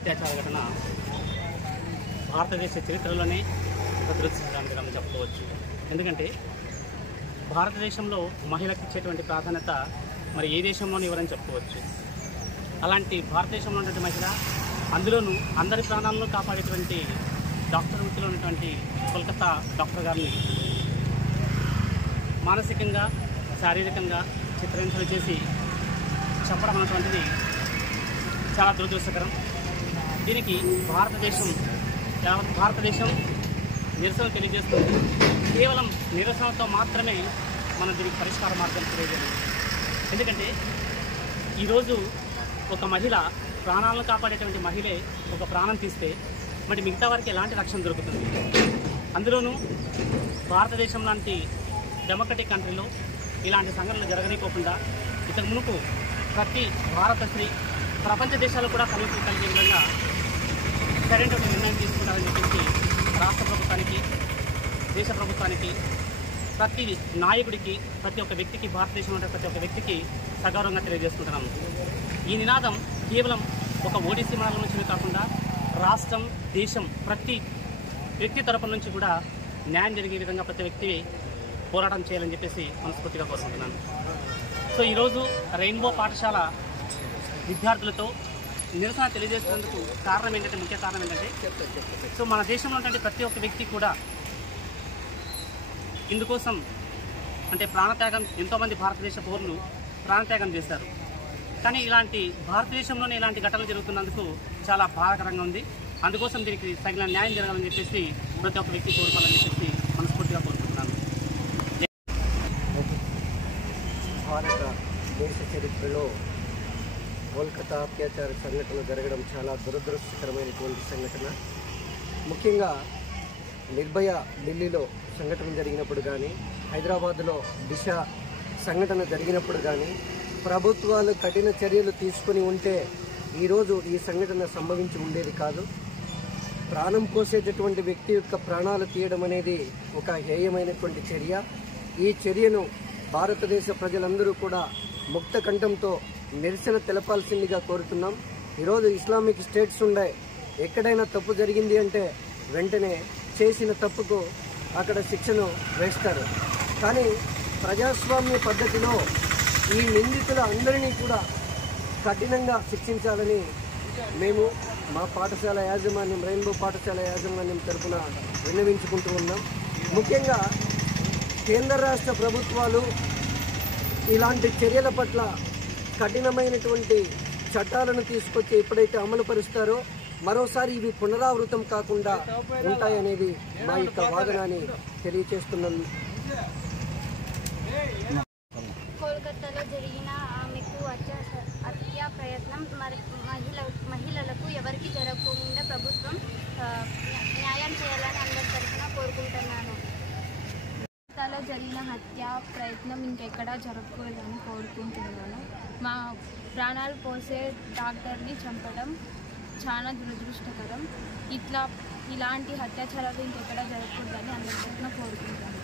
అత్యాచార ఘటన భారతదేశ చరిత్రలోనే ఒక దురదృష్టకరమని చెప్పుకోవచ్చు. ఎందుకంటే భారతదేశంలో మహిళలకు ఇచ్చేటువంటి ప్రాధాన్యత మరి ఏ దేశంలోనూ ఇవ్వరని చెప్పుకోవచ్చు. అలాంటి భారతదేశంలో ఉన్నటువంటి మహిళ, అందులోనూ అందరి ప్రాణాలను కాపాడేటువంటి డాక్టర్ వృత్తిలో ఉన్నటువంటి కోల్కతా డాక్టర్ గారిని మానసికంగా, శారీరకంగా చిత్రహింసలు చేసి చంపడం అన్నటువంటిది చాలా దురదృష్టకరం. దీనికి భారతదేశం నిరసన తెలియజేస్తుంది. కేవలం నిరసనతో మాత్రమే మనం దీనికి పరిష్కార మార్గం తెలియజేయాలి. ఎందుకంటే ఈరోజు ఒక మహిళ ప్రాణాలను కాపాడేటువంటి మహిళే ఒక ప్రాణం తీస్తే మరి మిగతా వారికి ఎలాంటి రక్షణ దొరుకుతుంది? అందులోనూ భారతదేశం లాంటి డెమోక్రటిక్ కంట్రీలో ఇలాంటి సంఘటనలు జరగనీయకోకుండా ఇంతకు మునుపు ప్రతి భారత స్త్రీ ప్రపంచ దేశాలు కూడా కలిగే విధంగా సరైన నిర్ణయం తీసుకుంటారని చెప్పేసి రాష్ట్ర ప్రభుత్వానికి, దేశ ప్రభుత్వానికి, ప్రతి నాయకుడికి, ప్రతి ఒక్క వ్యక్తికి, భారతదేశంలో ఉండే ప్రతి ఒక్క వ్యక్తికి సగౌరవంగా తెలియజేసుకుంటున్నాము. ఈ నినాదం కేవలం ఒక ఓడిసి మండలం నుంచి కాకుండా రాష్ట్రం, దేశం ప్రతి వ్యక్తి తరపున నుంచి కూడా న్యాయం జరిగే విధంగా ప్రతి వ్యక్తి పోరాటం చేయాలని చెప్పేసి మనస్ఫూర్తిగా కోరుకుంటున్నాను. సో ఈరోజు రెయిన్బో పాఠశాల విద్యార్థులతో నిరసన తెలియజేసేందుకు కారణం ఏంటంటే, ముఖ్య కారణం ఏంటంటే, సో మన దేశంలో ఉన్నటువంటి ప్రతి ఒక్క వ్యక్తి కూడా ఇందుకోసం అంటే ప్రాణత్యాగం, ఎంతోమంది భారతదేశ పౌరులు ప్రాణత్యాగం చేశారు. కానీ ఇలాంటి భారతదేశంలోనే ఇలాంటి ఘటనలు జరుగుతున్నందుకు చాలా బాధాకరంగా ఉంది. అందుకోసం దీనికి తగిన న్యాయం జరగాలని చెప్పేసి ప్రతి ఒక్క వ్యక్తి కోరుకోవాలని చెప్పేసి మనస్ఫూర్తిగా కోరుకుంటున్నాను. భారత దేశ చరిత్రలో కోల్కతా అత్యాచార సంఘటన జరగడం చాలా దురదృష్టకరమైనటువంటి సంఘటన. ముఖ్యంగా నిర్భయ ఢిల్లీలో సంఘటన జరిగినప్పుడు కానీ, హైదరాబాద్లో దిశ సంఘటన జరిగినప్పుడు కానీ ప్రభుత్వాలు కఠిన చర్యలు తీసుకుని ఉంటే ఈరోజు ఈ సంఘటన సంభవించి ఉండేది కాదు. ప్రాణం పోసేటటువంటి వ్యక్తి యొక్క ప్రాణాలు తీయడం అనేది ఒక హేయమైనటువంటి చర్య. ఈ చర్యను భారతదేశ ప్రజలందరూ కూడా ముక్త కంఠంతో నిరసన తెలపాల్సిందిగా కోరుతున్నాం. ఈరోజు ఇస్లామిక్ స్టేట్స్ ఉండే ఎక్కడైనా తప్పు జరిగింది అంటే వెంటనే చేసిన తప్పుకు అక్కడ శిక్షను వేస్తారు. కానీ ప్రజాస్వామ్య పద్ధతిలో ఈ నిందితుల అందరినీ కూడా కఠినంగా శిక్షించాలని మేము మా పాఠశాల యాజమాన్యం, రెయిన్బో పాఠశాల యాజమాన్యం తరఫున విన్నవించుకుంటూ ఉన్నాం. ముఖ్యంగా కేంద్ర రాష్ట్ర ప్రభుత్వాలు ఇలాంటి చర్యల పట్ల కఠినమైనటువంటి చట్టాలను తీసుకొచ్చి ఎప్పుడైతే అమలు పరుస్తారో మరోసారి ఇవి పునరావృతం కాకుండా ఉంటాయనేది మా యొక్క వాదనాన్ని తెలియచేస్తున్నాం. కోల్కతాలో జరిగిన ఆమెకు హత్యా ప్రయత్నం మహిళలకు ఎవరికి జరగకుండా ప్రభుత్వం న్యాయం చేయాలని అందరి తరఫున కోరుకుంటున్నాను. కోల్కతాలో జరిగిన హత్యా ప్రయత్నం ఇంకెక్కడా జరగకూడదని కోరుకుంటున్నాను. మా ప్రాణాలు పోసే డాక్టర్ని చంపడం చాలా దురదృష్టకరం. ఇలాంటి అత్యాచారాలు ఇంకెక్కడా జరగకూడదని అందరి తరఫున కోరుకుంటున్నాను.